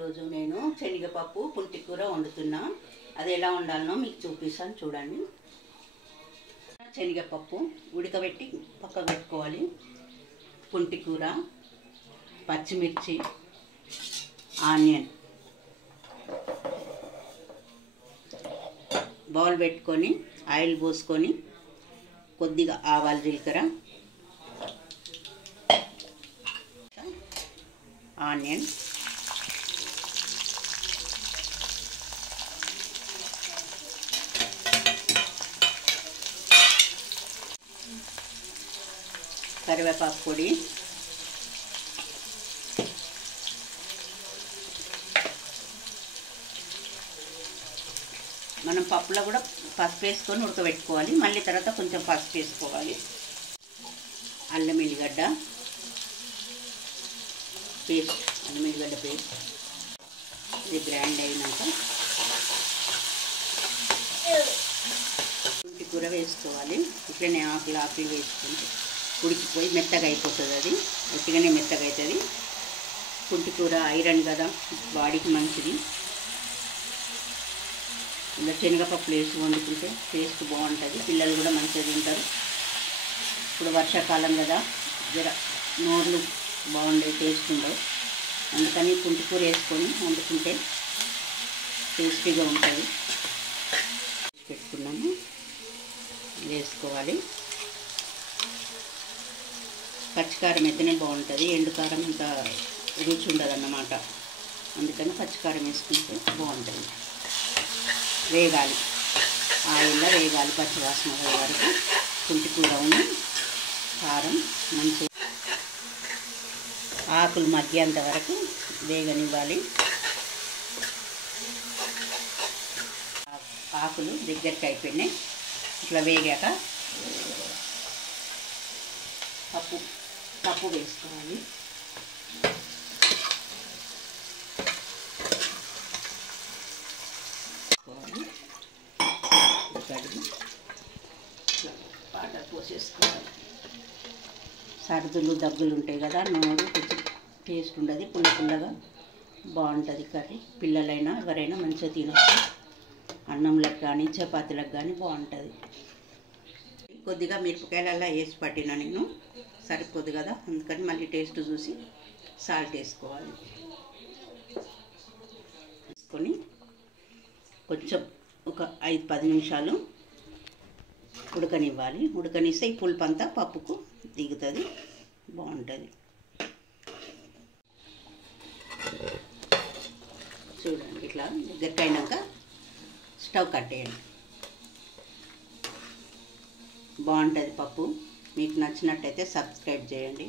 ఈరోజు నేను శనగపప్పు పుంటి కూర వండుతున్నా. అది ఎలా వండాలనో మీకు చూపిస్తాను చూడండి. శనగపప్పు ఉడకబెట్టి పక్కకు పెట్టుకోవాలి. పుంటి కూర, పచ్చిమిర్చి, ఆనియన్ బౌల్ పెట్టుకొని ఆయిల్ పోసుకొని కొద్దిగా ఆవాలు, జీలకర్ర, ఆనియన్, కరివేపాకు పొడి, మనం పప్పులో కూడా పసుపు వేసుకొని ఉడకబెట్టుకోవాలి. మళ్ళీ తర్వాత కొంచెం పసుపు వేసుకోవాలి. అల్లం ఎల్లిగడ్డ పేస్ట్, అల్లం ఎల్లిగడ్డ పేస్ట్ ఇది గ్రైండ్ అయినాక పుంటి కూర వేసుకోవాలి. ఇట్లనే ఆకులు వేసుకుంటే ఉడికిపోయి మెత్తగా అయిపోతుంది. అది ఉట్టిగానే మెత్తగా అవుతుంది. పుంటి కూర ఐరన్ కదా, బాడీకి మంచిది. ఇలా శనగపప్పులు వేసి వండుకుంటే టేస్ట్ బాగుంటుంది. పిల్లలు కూడా మంచిగా తింటారు. ఇప్పుడు వర్షాకాలం కదా, జర నోర్లు బాగుండే టేస్ట్ ఉండవు. అందుకని పుంటి కూర వేసుకొని వండుకుంటే టేస్టీగా ఉంటుంది. పెట్టుకున్నాము, వేసుకోవాలి. పచ్చికారం అయితేనే బాగుంటుంది. ఎండుకారం ఇంత రుచి ఉండదు అన్నమాట. అందుకని పచ్చికారం వేసుకుంటే బాగుంటుంది. వేగాలి, ఆయిల్లో వేగాలి పచ్చివాసన పోయే వరకు. పుంటి కూర ఉంది, కారం మంచి ఆకులు మగ్గేంత వరకు వేగనివ్వాలి. ఆకులు దగ్గరికి అయిపోయినాయి. ఇట్లా వేగాక పప్పు వేసుకోవాలి. కడిగి వాటర్ పోసేసుకోవాలి. సర్దులు దగ్గులు ఉంటాయి కదా, నోరు కొంచెం టేస్ట్ ఉండదు. పుల్లగా బాగుంటుంది కర్రీ. పిల్లలైనా ఎవరైనా మంచిగా తినొచ్చు. అన్నంలకు కానీ చపాతీలకు కానీ బాగుంటుంది. కొద్దిగా మిరపకాయలల్లా వేసి పట్టిన నేను, సరిపోదు కదా, అందుకని మళ్ళీ టేస్ట్ చూసి సాల్ట్ వేసుకోవాలి. వేసుకొని కొంచెం ఒక 5-10 నిమిషాలు ఉడకనివ్వాలి. ఉడకనిస్తే ఈ పులుపు అంతా పప్పుకు దిగుతుంది, బాగుంటుంది. చూడండి, ఇట్లా దగ్గరికి అయినాక స్టవ్ కట్టేయండి. బాగుంటుంది పప్పు. మీకు నచ్చినట్టయితే సబ్స్క్రైబ్ చేయండి.